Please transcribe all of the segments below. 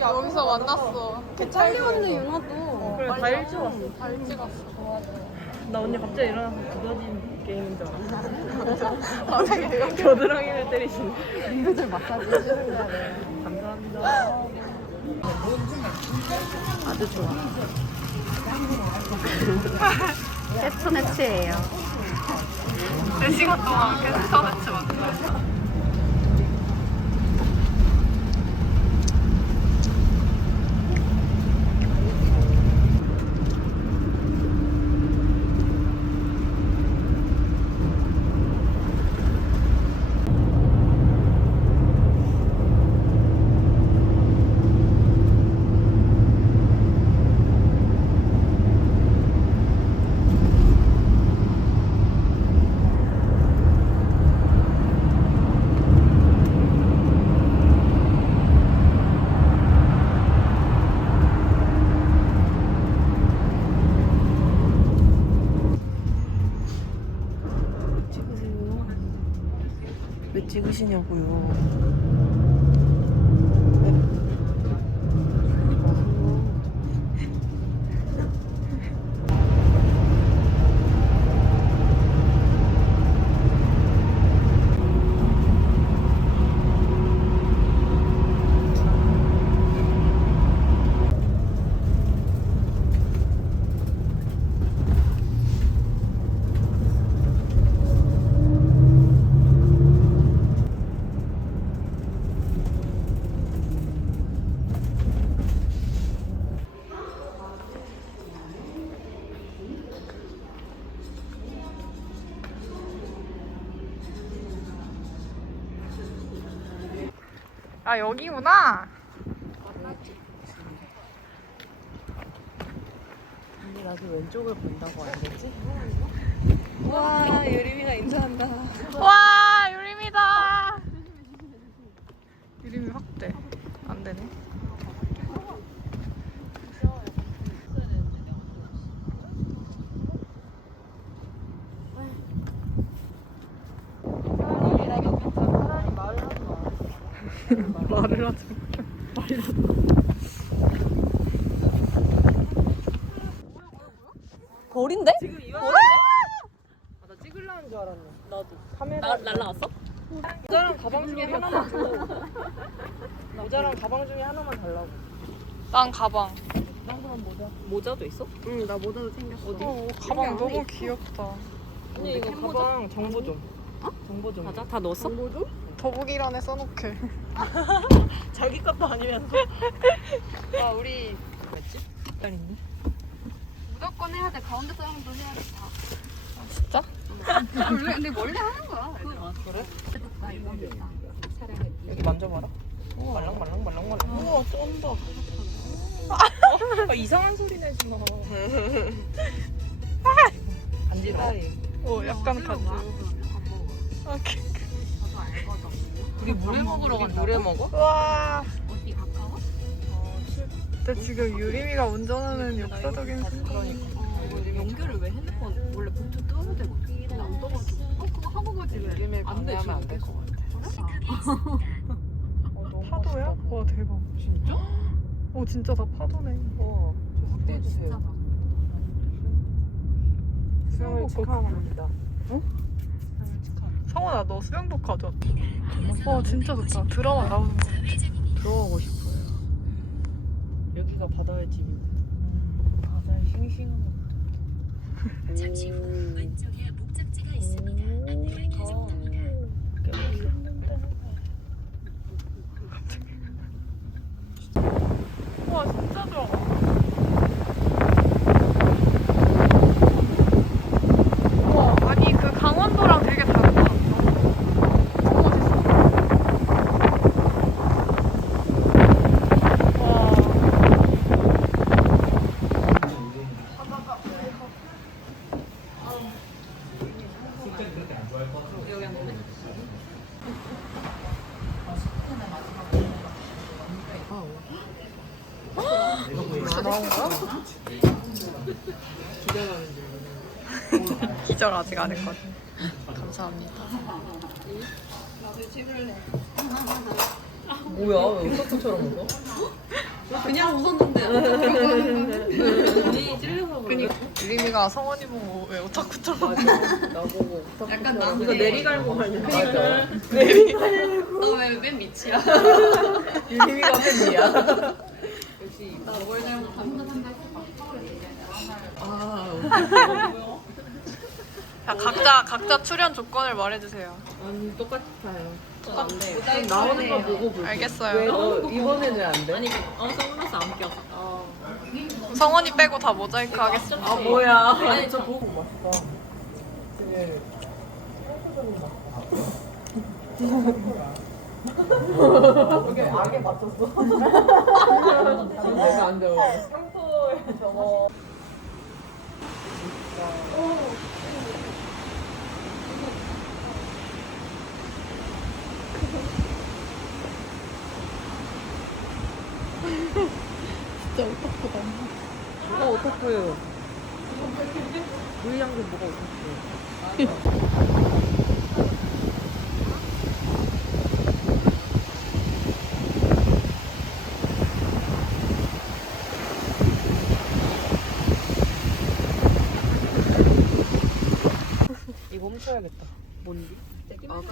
여기서 만났어. 빨리 왔네 윤아도. 그래 다 일찍 왔어. 다 일찍 왔어. 나 언니 갑자기 일어나서 두더지 게임인 줄 알았어. 갑자기 내가 겨드랑이를 때리시네. 링크들 마사지 해주는 거야. 감사합니다. 아주 좋아. 세트네츠예요. 4시간 동안 계속 스타벅 왜 찍으시냐고요. 아 여기구나. 언니 나도 왼쪽을 본다고 알겠지? 와 유림이가 인사한다. 와 유림이다. 유림이 확대. 안 되네. 벌인데? 지금 이거 아, 나 찍으려는 줄 알았네. 나도. 카메라. 나 날라왔어? 모자랑 가방 중에 하나만 줘. 모자랑 가방 중에 하나만 달라고. 난 가방. 난 그럼 모자. 모자도 있어? 응, 나 모자도 챙겼어. 어디? 어, 가방 너무 귀엽다. 언니 이거 가방 정보 좀. 어? 정보 좀. 맞아? 다 넣었어? 정보 좀? 더보기란에 써놓게. 자기 것도 아니면서. 아, 우리 몇지? 딸인데? 무조건 해야 돼. 가운데 사람도 해야 돼. 다. 진짜? 아, 원래 근데 원래 하는 거야. 아, 그래? 나 이거 촬영해. 여기 만져봐라. 말랑 말랑 말랑 말랑. 우와 쩐다. 아, 이상한 소리 내지 마. 간지러워. 어, 약간 먹어. 오케이. 저도 알거든. 우리 물에 먹으러 간다. 물에 먹어? 와. 근데 지금 유림이가 운전하는 역사적인 순간. 어, 연결을 왜 핸드폰 원래 보트 떠야 되거든. 근데 안 떠가지고. 어 그거 하고 가지 왜? 안 돼, 지금. 안될 것 같아. 어, 파도야? 와 대박. 진짜? 어 진짜 다 파도네. 어, 저 확대해 주세요. 수영을 축하합니다. 응? 수영을 축하합니다. 성원아 너 수영복 가져왔다. 와 진짜 좋다. 드라마 나오는 거. 들어가고 싶어요. 여기가 바다의 집인데. 바다의 싱싱한 것도. 잠시 후 왼쪽에 목적지가 있습니다. 안내를 계속합니다. 와 진짜 좋아. 와 아니 그 강원도랑 되게 다르다. 너무 멋있어. 와. 거야? 기절 아직 안 했거든. 감사합니다. 뭐야? 왜 오타쿠처럼 먹어? 그냥 웃었는데 눈이 찔려서 그래. 유림이가 성원이 보고 왜 오타쿠처럼 나보고 약간 나한테 이거 내리갈고 하냐 너왜맨 밑이야? 유림이가 팬이야 나뭘 잘못한 아 야, 각자 각자 출연 조건을 말해주세요. 아니 똑같아요 똑같네. 그럼 나오는 거 보고 볼게 알겠어요. 왜 너 이번에는 왜안 돼? 아니 어 선글라스 안 꼈어. 성원이 빼고 다 모자이크 하겠습니다. 아 뭐야 아니 저 보고 맛있다 되게 여기 악에 맞췄어 내가 안 되고 상토에 저거 진짜 오타쿠다. 뭐가 오타쿠예요? 양도 뭐가 오타쿠예요 훔쳐야겠다 뭔지?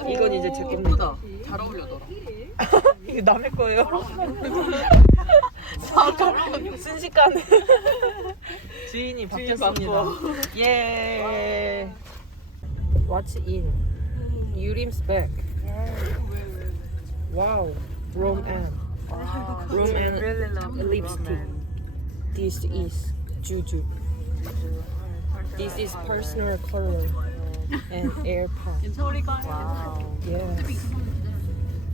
이건 이제 제 겁니다. 잘 어울려더라. 이게 남의 거예요? 순식간에 주인이 바뀌었습니다. 예. What's in? 유림's bag. Wow. Rom and Rom and lipstick. This is Juju. This is personal color and AirPod. wow. Yes.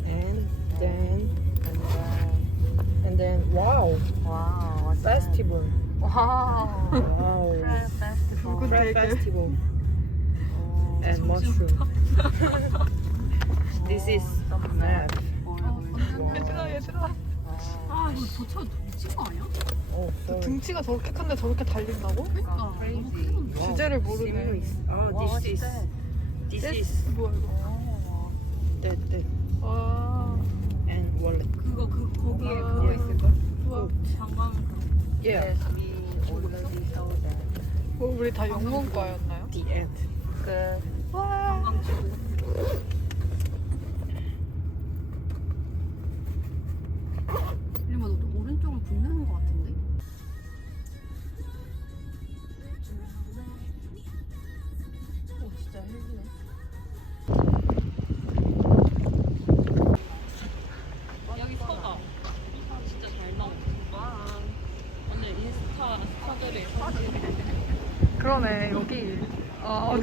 And then and then and then wow. wow. Festival. wow. Wow. 붉은 Crab 되게. festival. And mushroom. this is map. 얘들아 얘들아. 아 이거 도대체 미친 거 아니야? Sorry. 등치가 저렇게 큰데 저렇게 달린다고? 그러니까 Wow. 주제를 모르네. Oh, this is this is 뭐야 이거? that that 와. and wallet. 그거 그 거기에 아. 그거 있을 걸? 우와. 관광 Yeah. 뭐 우리 다 영문과였나요? The end. 와. 이러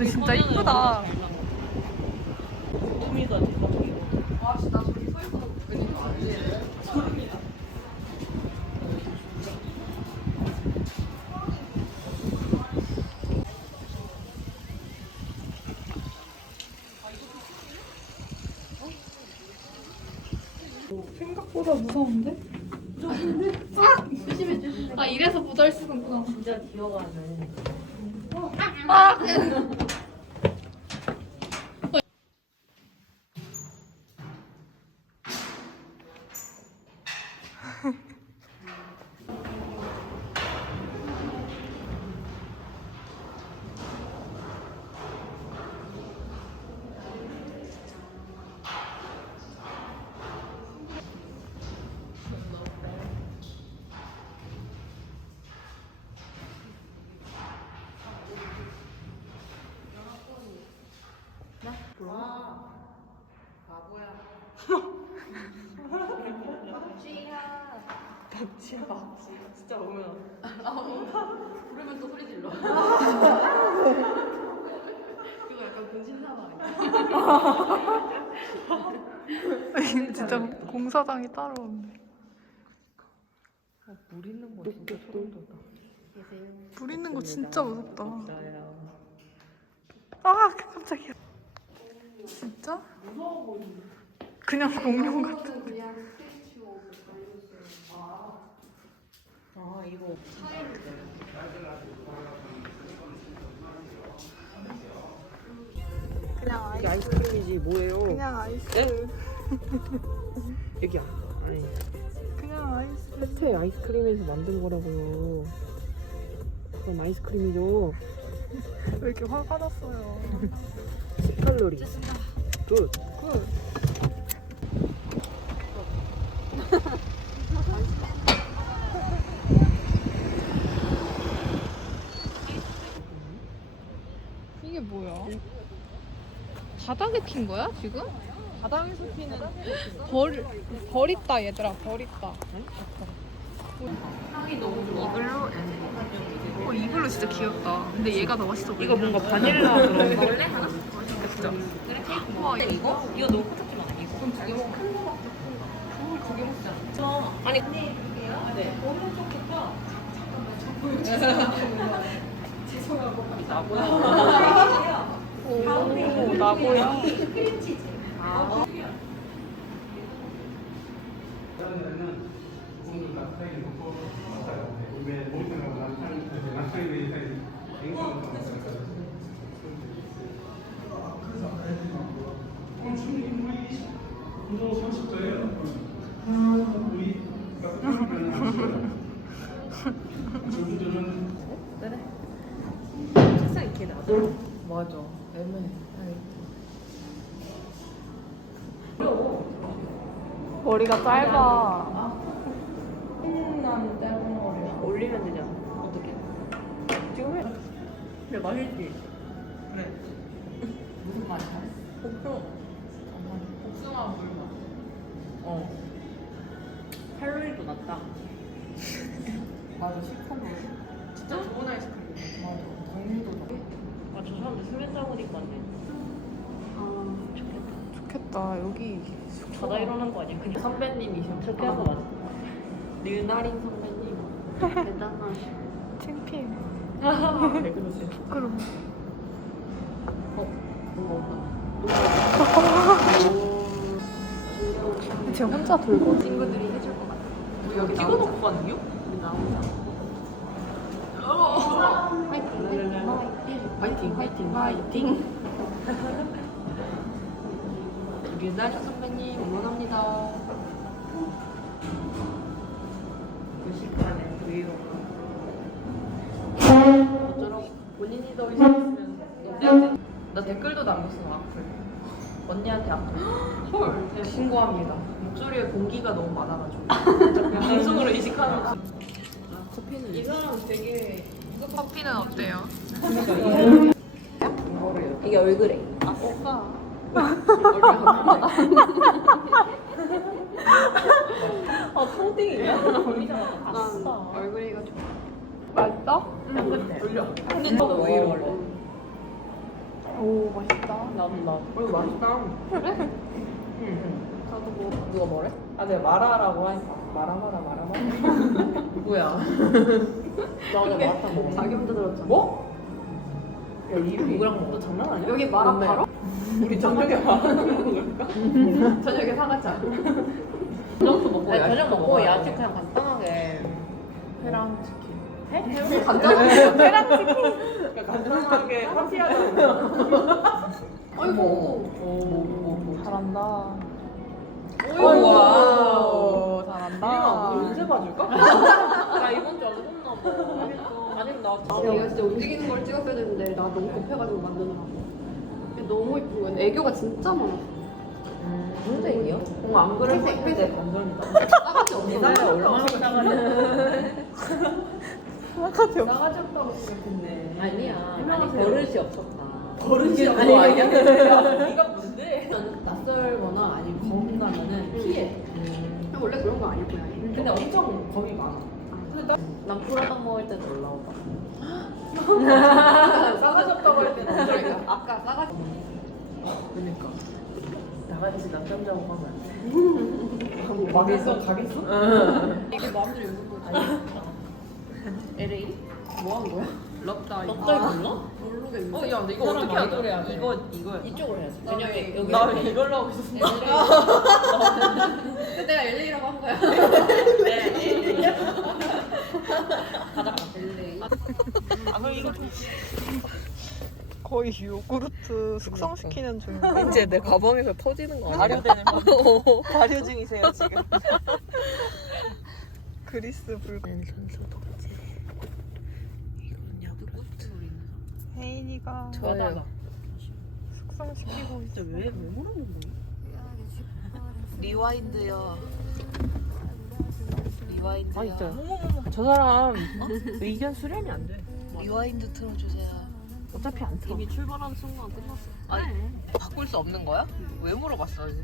근데 진짜 이쁘다. 생각보다 무서운데? 아 이래서 모자를 쓰는구나. 진짜 기어가네. 나? 아, 바보야. 박지야. 진짜 오면. 부르면 또 소리 질러. 이거 약간 분신사바 아니야? 진짜 공사장이 따로 없네. 물 있는 거 진짜 소름 돋아. 물 있는 거 진짜 무섭다. 나야. 아 깜짝이야. 진짜? 그냥 공룡 같은. 아 이거. 그냥 이게 아이스크림이지 뭐예요? 그냥 아이스. 네? 여기야. 아니. 그냥 아이스. 페스테 아이스크림에서 만든 거라고요. 그럼 아이스크림이죠. 왜 이렇게 화가 났어요? 10칼로리. 굿. 굿. 이게 뭐야? 바닥에 핀 거야 지금? 바닥에서 피는 벌, 벌 있다 얘들아 벌 있다 이글루 어 이글루 진짜 귀엽다 근데 얘가 더 맛있어 이거 뭔가 바닐라 그런 거. 원래 하나? 진짜. 우와 이거 이거? 이거 너무 코딱지 많아. 이거. 그럼 두개 먹어. 두개 먹자. 아니, 네. 너무 좋겠다. 오 나고야 책상 이렇게 놔둬. 맞아. 애매해. 머리가 짧아 난 짧은 머리야. 올리면 되잖아. 어떻게? 지금 해. 근데 맛있지? 그래. 무슨 맛이야? 복숭아. 복숭아 물 맛. 어. 칼로리도 낮다. 맞아. 시커먼. 진짜 좋은 아이스크림. 맞아. 당류도 낮아. 아, 저 사람들 술 맨다고 니까 안 돼. 아, 좋겠다. 좋겠다 여기 자다 일어난 거 아니야? 그냥 선배님이셔. 저렇게 하고 맞아. 류나린 선배님. 대단하셔. 창피해 왜 그러세요? 그럼 어, 뭔가 쟤 혼자 돌고 친구들이 해줄 것 같아. 여기 찍어놓고 가는 겨? 우리 나 혼자. 화이팅, 화이팅, 화이팅. 류나린 선배님 응원합니다. 무식하네, 브이로그. 어쩌라고 본인이 더 의심했으면 나 댓글도 남겼어 악플 언니한테 악플 헐 신고합니다 목소리에 공기가 너무 많아가지고 방송으로 이식하는 거 커피는 이 사람 되게 커피는 어때요? 이게 얼그레이 아 오빠 아 퐁띵이야? 난 얼굴이가 좋아 맛있다? 돌려 근데 너왜 이럴래? 오 맛있다 나도 나 어, 맛있다. 그래? 응. 나도 뭐 누가 뭐래? 아, 내가 마라라고 하니까. 마라마라, 마라마라. 누구야? 나 마라탕 먹었어 자기 혼자 들었잖아 뭐? 야, 이 누구랑 먹어? 장난 아니야? 여기 마라 맞네. 바로? 우리 저녁에 마라탕 먹을까? 저녁에 사가자 저녁도 먹고 아니, 저녁 먹고 돼. 그냥 간단하게 회랑 치킨. 해? 간단하게 회랑 치킨 그러니까 간단하게 파티하자. 아이고 오, 잘한다 어이구. 오, 이마 잘한다 연세 봐줄까? 나 이번 주안 했나 봐 아니면 나 아, 내가 진짜 움직이는 걸 찍었어야 되는데 나 너무 급해가지고 만드느라고. 근데 너무 이쁜 거야. 애교가 진짜 많아. 무슨 색이요? 어, 안 그래? 회색, 회색 건전이다. 싸가지 없어. 내가 얼마나 싸가지 없어 싸가지 없다고 생각했네. 아니야 아니. 버릇이 없었다 버릇이 없는 거 아니야? 네가 뭔데? 낯설거나 아니면 겁 나면은 피해 원래 그런 거 아닐 거야. 근데 엄청 겁이 많아. 난 프라당 먹을 때 놀라워봐 싸가지 없다고 할 때는 엄청 그러니까 아까 싸가지. 그러니까 나같이 남자하고 가면 안 돼. 가겠어? 가겠어? 응. 이게 마음대로 입는 거지. LA? 뭐 하는 거야? 럽다 이거. 럽다이 몰라? 모르겠네. 어, 야, 근데 이거 어떻게 하냐? 노래해야 돼. 이거 이거. 이쪽으로 해야지 왜냐면 여기 나 이걸로 하고 있었어. 내가 LA라고 한 거야. 네. 가자 LA. 아, 그럼 이거 좀. 거의 요구르트 숙성시키는 중인데 이제 내 가방에서 터지는 거 아니야? 발효되는 발효 중이세요 지금 그리스 불고 선수 독재. 이건 야구르트. 혜인이가 저요. 숙성시키고 있어 왜, 왜 모르는 거야? 리와인드요. 리와인드요. 아 있어요 저 사람 의견 수렴이 안 돼 리와인드 틀어주세요. 어차피 안 틀어 이미 출발하는 순간 끝났어. 아니, 바꿀 수 없는 거야? 왜 물어봤어, 이제?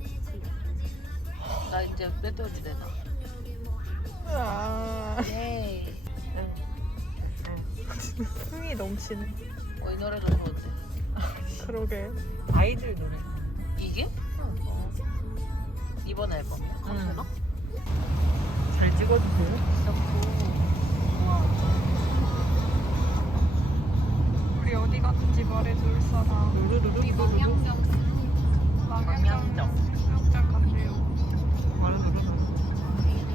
나 이제 빼줘도 되나? 아, 예이. 흥이 넘치네 어, 이 노래 좀 어때? 그러게 아이들 노래 이게? 어. 이번 앨범이야? 응. 잘 찍어주세요. 우리 어디 갔는지 말해줄 사람. 우리 망향정 망향정 수영장 간대요.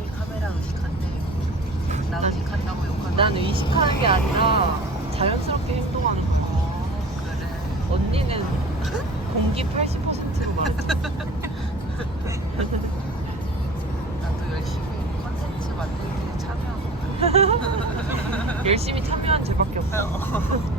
이 카메라 의식한대. 나 의식한다고 욕하는 난 의식하는 게 아니라 자연스럽게 행동하는 거야. 그래. 언니는 공기 80%로 말했 열심히 참여한 죄밖에 없어